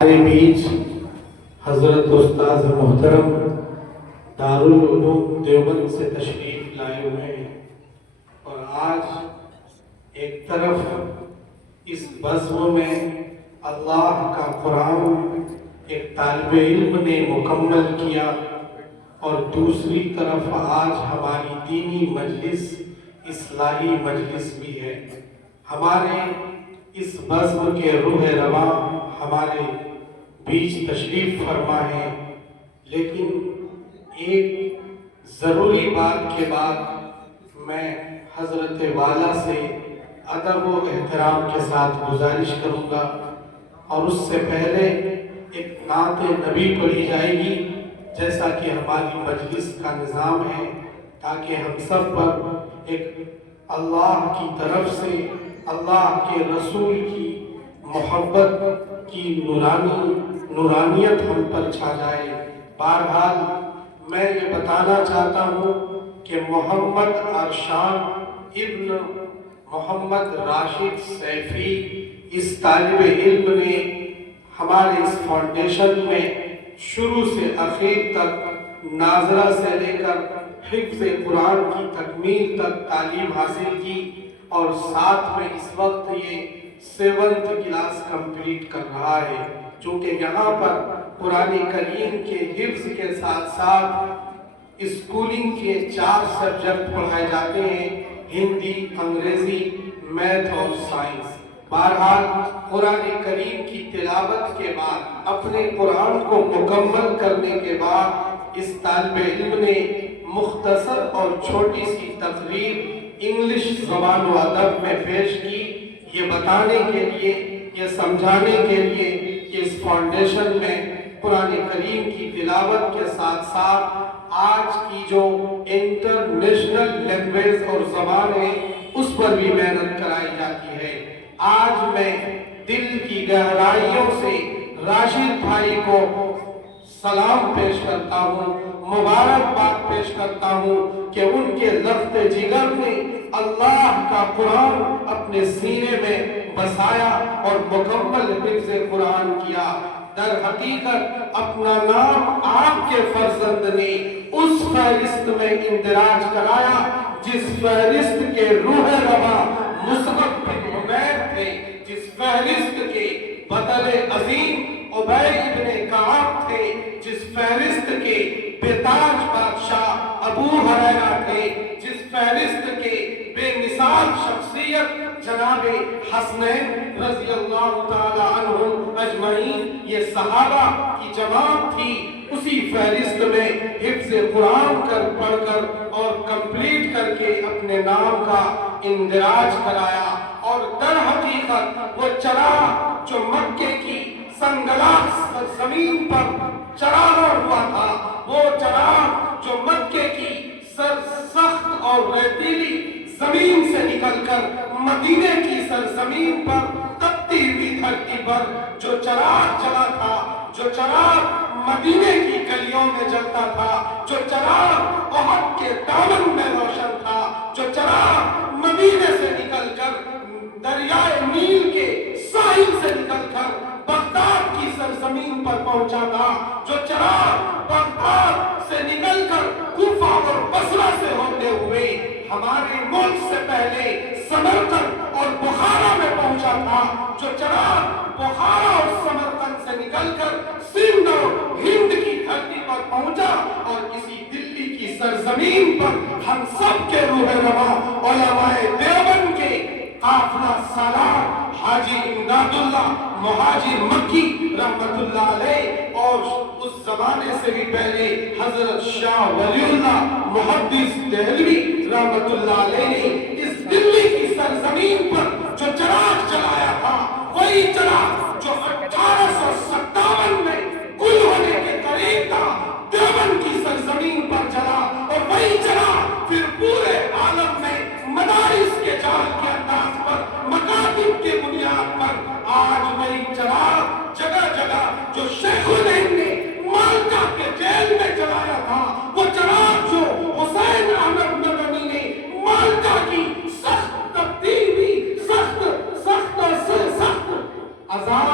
ہمارے بیچ حضرت استاذ محترم دارالعلوم دیوبند سے تشریف لائے ہوئے ہیں، اور آج ایک طرف اس بزم میں اللہ کا قرآن ایک طالب علم نے مکمل کیا، اور دوسری طرف آج ہماری دینی مجلس اصلاحی مجلس بھی ہے۔ ہمارے اس بزم کے روح رواں ہمارے بیچ تشریف فرما ہے، لیکن ایک ضروری بات کے بعد میں حضرت والا سے ادب و احترام کے ساتھ گزارش کروں گا، اور اس سے پہلے ایک نعت نبی پڑھی جائے گی جیسا کہ ہماری مجلس کا نظام ہے، تاکہ ہم سب پر ایک اللہ کی طرف سے اللہ کے رسول کی محبت کی نورانیت ہم پر چھا جائے۔ بہرحال میں یہ بتانا چاہتا ہوں کہ محمد ارشان ابن محمد راشد سیفی اس طالب علم نے ہمارے اس فاؤنڈیشن میں شروع سے اخیر تک ناظرہ سے لے کر حفظ قرآن کی تکمیل تک تعلیم حاصل کی، اور ساتھ میں اس وقت یہ 7th کلاس کمپلیٹ کر رہا ہے، چونکہ یہاں پر قرآن کریم کے حفظ کے ساتھ ساتھ اسکولنگ کے 4 سبجیکٹ پڑھائے جاتے ہیں: ہندی، انگریزی، میتھ اور سائنس۔ بہرحال قرآن کریم کی تلاوت کے بعد اپنے قرآن کو مکمل کرنے کے بعد اس طالب علم نے مختصر اور چھوٹی سی تقریر انگلش زبان و ادب میں پیش کی، یہ بتانے کے لیے، یہ سمجھانے کے لیے کہ اس فاؤنڈیشن میں قرآن کریم کی تلاوت کے ساتھ ساتھ آج کی جو انٹرنیشنل لینگویج اور زبان ہے اس پر بھی محنت کرائی جاتی ہے۔ آج میں دل کی گہرائیوں سے راشد بھائی کو سلام پیش کرتا ہوں، مبارکباد پیش کرتا ہوں کہ ان کے لخت جگر نے اللہ کا قرآن اپنے سینے میں بسایا اور مکمل حفظ قرآن کیا۔ در حقیقت اپنا نام آپ کے فرزند نے اس فہرست میں اندراج کرایا جس فہرست کے روح رواں مصعب بن عمیر تھے، جس فہرست کے بدل عظیم ابی ابن کعب تھے، جس فہرست کے بےتاج بادشاہ ابو ہریرہ تھے، جس فہرست کے بے مثال شخصیت جناب حسنین رضی اللہ تعالی عنہم اجمعین یہ صحابہ کی جماعت تھی۔ اسی فہرست میں حفظ قرآن پڑھ کر اور کمپلیٹ کر کے اپنے نام کا اندراج کرایا، اور در حقیقت وہ چراغ جو مکے کی سنگلاخ زمین پر چراغا ہوا تھا، وہ چراغ جو مکے کی سرسخت اور ریتیلی زمین سے نکل کر مدینے کی سرزمین پر تپتی ہوئی دھرتی پر جو چراغ جلا تھا، جو چراغ مدینے کی گلیوں میں جلتا تھا، جو چراغ احد کے دامن میں روشن تھا، جو چراغ مدینے سے نکل کر دریائے نیل کے ساحل سے نکل کر بغداد کی سرزمین پر پہنچا تھا، جو چراغ بغداد سے نکل کر کوفہ اور بصرہ سے ہوتے ہوئے ہمارے ملک سے پہلے سمرقند اور بخارا میں پہنچا تھا، جو چراغ بخارا اور سمرقند سے نکل کر سندھ اور ہند کی دھرتی پر پہنچا، اور اسی دلی کی سرزمین پر ہم سب کے روح رواں علماء دیوبند کے قافلہ سالار حاجی امداد اللہ مہاجر مکی رحمت اللہ علیہ، اور اس زمانے سے بھی پہلے حضرت شاہ ولی اللہ محدث دہلوی رحمت اللہ علیہ نے اس دلی کی سرزمین پر جو چراغ جلایا تھا، وہی چراغ جو 1857 میں گل ہونے کے قریب تھا دیوبند کی سرزمین پر جلا، اور وہی چراغ پھر پورے عالم میں مدارس کے جال کے انداز پر، مکاتب کے بنیاد پر آج وہی چراغ جگہ جگہ جو شیخ الہند نے مالٹا کے جیل میں جلایا تھا، وہ چراغ جو حسین احمد مدنی نے مالٹا کی سخت تبدیلی، سخت عذاب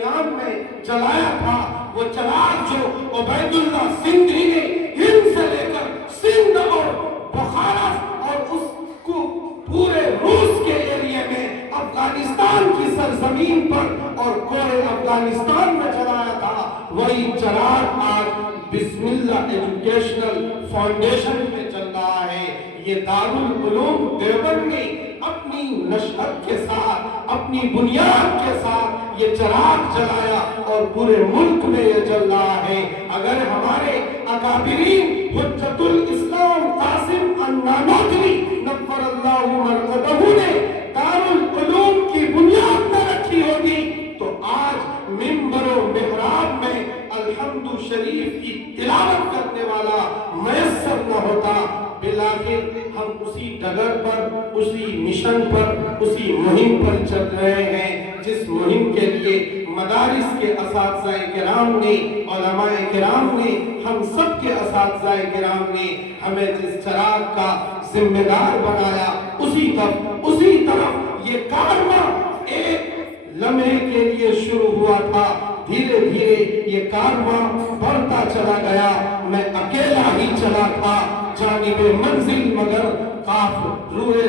درمیان میں جلایا تھا، وہ چراغ جو عبید اللہ سندھی نے ہند سے لے کر سندھ اور بخارا اور اس کو پورے روس کے ایریے میں افغانستان کی سرزمین پر اور کوئے افغانستان میں جلایا تھا، وہی چراغ آج بسم اللہ ایجوکیشنل فاؤنڈیشن میں چل رہا ہے۔ یہ دارالعلوم دیوبند نے اپنی نشأت کے ساتھ، اپنی بنیاد کے ساتھ یہ چراغ جلایا اور پورے ملک میں یہ جل رہا ہے۔ اگر ہمارے اکابرین حجت الاسلام قاسم النانوتوی نور اللہ مرقدہ نے دارالعلوم کی بنیاد نہ رکھی ہوتی تو آج منبر و محراب میں الحمد شریف کی تلاوت کرنے والا میسر نہ ہوتا۔ بلاخر ہم اسی ڈگر پر، اسی مشن پر، اسی مہم پر چل رہے ہیں جس مہم کے لیے مدارس کے اساتذہ کرام نے، علماء کرام نے، ہم سب کے اساتذہ کرام نے ہمیں جس چراغ کا ذمہ دار بنایا، اسی طرف یہ کارواں ایک لمحے کے لیے شروع ہوا تھا، دھیرے دھیرے یہ کارواں بڑھتا چلا گیا۔ میں اکیلا ہی چلا تھا جانب منزل مگر قاف روئے،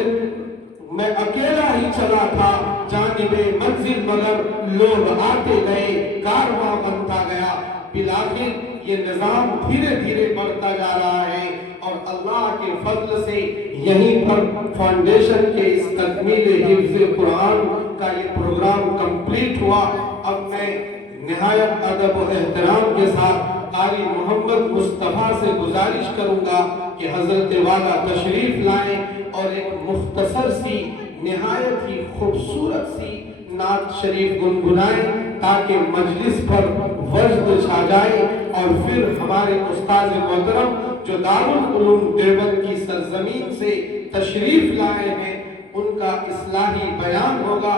میں اکیلا ہی چلا تھا جانب منزل مگر لوگ آتے گئے، کارواں بنتا گیا۔ بلاخر یہ نظام دھیرے دھیرے بڑھتا جا رہا ہے اور اللہ کے فضل سے یہیں پر فاؤنڈیشن کے اس تکمیل حفظ قرآن کا یہ پروگرام کمپلیٹ ہوا۔ اب میں نہایت ادب و احترام کے ساتھ قاری محمد مصطفیٰ سے گزارش کروں گا کہ حضرت والا تشریف لائیں اور ایک مختصر سی نہایت ہی خوبصورت سی نعت شریف گنگنائیں تاکہ مجلس پر وجد چھا جائے، اور پھر ہمارے استاد محترم جو دارالعلوم دیوبند کی سرزمین سے تشریف لائے ہیں ان کا اصلاحی بیان ہوگا،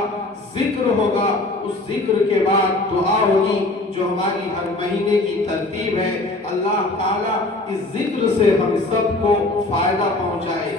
ذکر ہوگا، اس ذکر کے بعد دعا ہوگی جو ہماری ہر مہینے کی ترتیب ہے۔ اللہ تعالیٰ اس ذکر سے ہم سب کو فائدہ پہنچائے۔